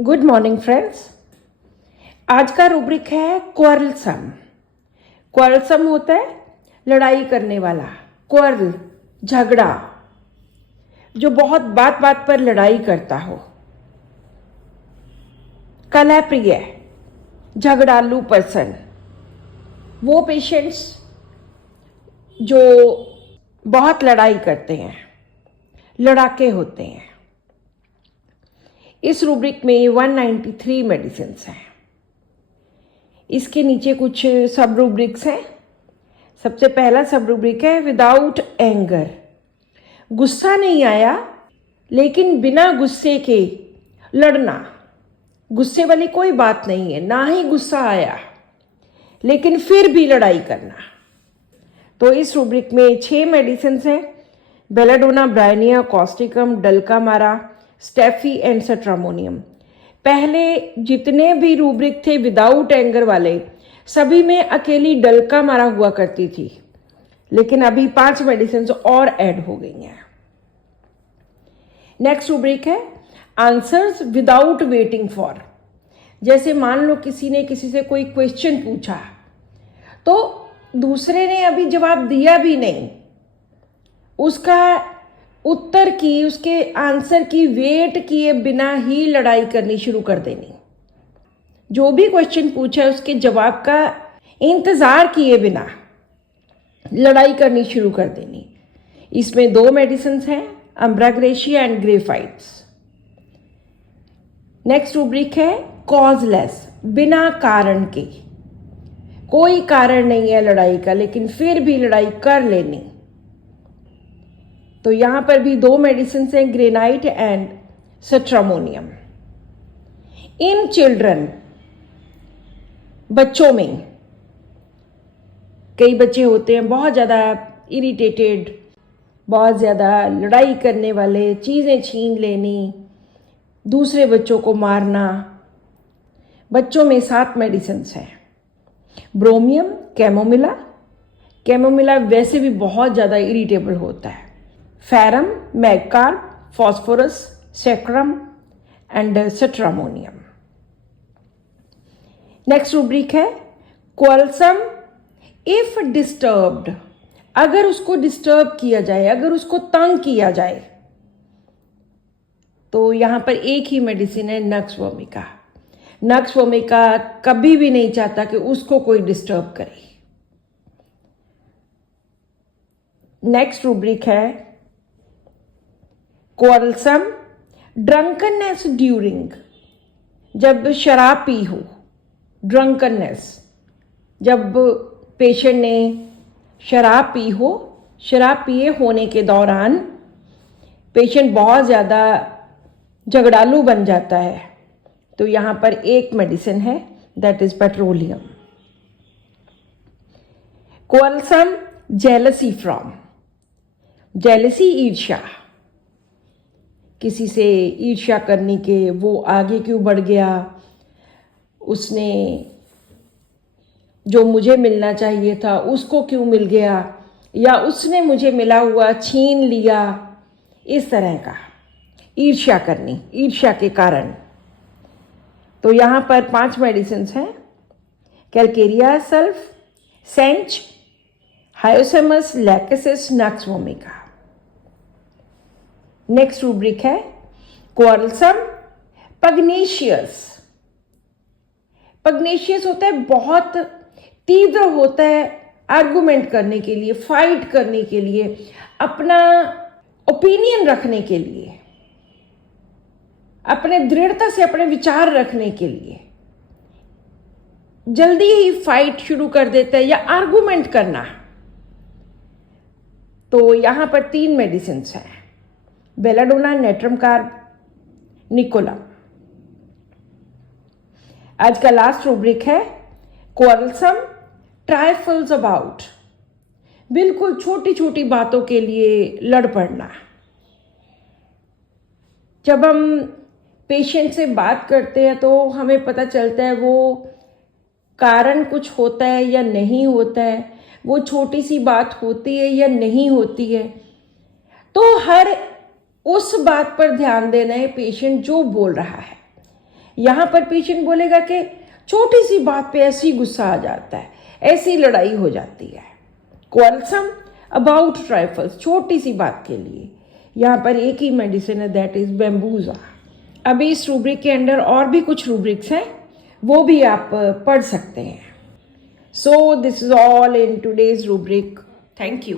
Good morning friends. आज का rubric है क्वारलसम। क्वारलसम होता है लड़ाई करने वाला, क्वारल झगड़ा, जो बहुत बात बात पर लड़ाई करता हो। कलहप्रिय झगड़ालू पर्सन, वो पेशेंट्स जो बहुत लड़ाई करते हैं, लड़ाके होते हैं। इस रूब्रिक में 193 मेडिसिन्स हैं। इसके नीचे कुछ सब रूब्रिक्स हैं। सबसे पहला सब रूब्रिक है विदाउट एंगर। गुस्सा नहीं आया लेकिन बिना गुस्से के लड़ना। गुस्से वाली कोई बात नहीं है, ना ही गुस्सा आया लेकिन फिर भी लड़ाई करना। तो इस रूब्रिक में 6 मेडिसिन्स हैं, belladonna, bryonia, causticum, dulcamara, staphy and stramonium. पहले जितने भी रूब्रिक थे विदाउट एंगर वाले, सभी में अकेली डल्कामारा हुआ करती थी, लेकिन अभी 5 मेडिसिन और ऐड हो गई हैं। नेक्स्ट रूब्रिक है आंसर्स विदाउट वेटिंग फॉर। जैसे मान लो किसी ने किसी से कोई क्वेश्चन पूछा तो दूसरे ने अभी जवाब दिया भी नहीं, उसका उत्तर की, उसके आंसर की वेट किए बिना ही लड़ाई करनी शुरू कर देनी। जो भी क्वेश्चन पूछा है उसके जवाब का इंतज़ार किए बिना लड़ाई करनी शुरू कर देनी। इसमें 2 मेडिसिन्स हैं, अम्ब्राग्रेशिया एंड ग्रेफाइट्स। नेक्स्ट रूब्रिक है कॉजलेस, बिना कारण के। कोई कारण नहीं है लड़ाई का लेकिन फिर भी लड़ाई कर लेनी। तो यहां पर भी 2 मेडिसिन हैं, ग्रेनाइट एंड सेट्रामोनियम। इन चिल्ड्रन, बच्चों में कई बच्चे होते हैं बहुत ज़्यादा इरिटेटेड, बहुत ज़्यादा लड़ाई करने वाले, चीज़ें छीन लेनी, दूसरे बच्चों को मारना। बच्चों में 7 मेडिसिन हैं, ब्रोमियम, कैमोमिला। कैमोमिला वैसे भी बहुत ज़्यादा इरिटेबल होता है। Ferrum, mag carb, phosphorus, sacrum and stramonium. Next rubric है क्वारलसम इफ डिस्टर्ब्ड। अगर उसको डिस्टर्ब किया जाए, अगर उसको तंग किया जाए, तो यहां पर एक ही मेडिसिन है, नक्स वोमिका। नक्स वोमिका कभी भी नहीं चाहता कि उसको कोई डिस्टर्ब करे। नेक्स्ट रूब्रिक है क्वारलसम ड्रंकननेस ड्यूरिंग। जब शराब पी हो, ड्रंकननेस, जब पेशेंट ने शराब पी हो, शराब पिए होने के दौरान पेशेंट बहुत ज़्यादा झगड़ालू बन जाता है, तो यहाँ पर एक मेडिसिन है, that is petroleum. Quarrelsome jealousy from. Jealousy ईर्ष्या, किसी से ईर्ष्या करने के, वो आगे क्यों बढ़ गया, उसने जो मुझे मिलना चाहिए था उसको क्यों मिल गया, या उसने मुझे मिला हुआ छीन लिया, इस तरह का ईर्ष्या करनी, ईर्ष्या के कारण। तो यहाँ पर 5 मेडिसिन हैं, कैलकेरिया सल्फ, सेंच, hyoscyamus, lachesis, nux vomica. Next rubric है क्वारलसम पग्नेशियस। पग्नेशियस होता है बहुत तीव्र होता है, आर्गुमेंट करने के लिए, फाइट करने के लिए, अपना ओपिनियन रखने के लिए, अपने दृढ़ता से अपने विचार रखने के लिए जल्दी ही फाइट शुरू कर देता है या आर्गुमेंट करना। तो यहां पर 3 मेडिसिन हैं, बेलाडोना, नेट्रम कार्ब, निकोलम। आज का लास्ट रूब्रिक है क्वारलसम ट्राइफल्स अबाउट। बिल्कुल छोटी छोटी बातों के लिए लड़ पड़ना। जब हम पेशेंट से बात करते हैं तो हमें पता चलता है वो कारण कुछ होता है या नहीं होता है, वो छोटी सी बात होती है या नहीं होती है। तो हर उस बात पर ध्यान देना है पेशेंट जो बोल रहा है, यहाँ पर पेशेंट बोलेगा कि छोटी सी बात पे ऐसी गुस्सा आ जाता है, ऐसी लड़ाई हो जाती है। क्वारलसम अबाउट ट्राइफल्स, छोटी सी बात के लिए। यहाँ पर एक ही मेडिसिन है, दैट इज बैम्बूजा। अभी इस रूब्रिक के अंदर और भी कुछ रूब्रिक्स हैं, वो भी आप पढ़ सकते हैं। So this is all in today's rubric. Thank you.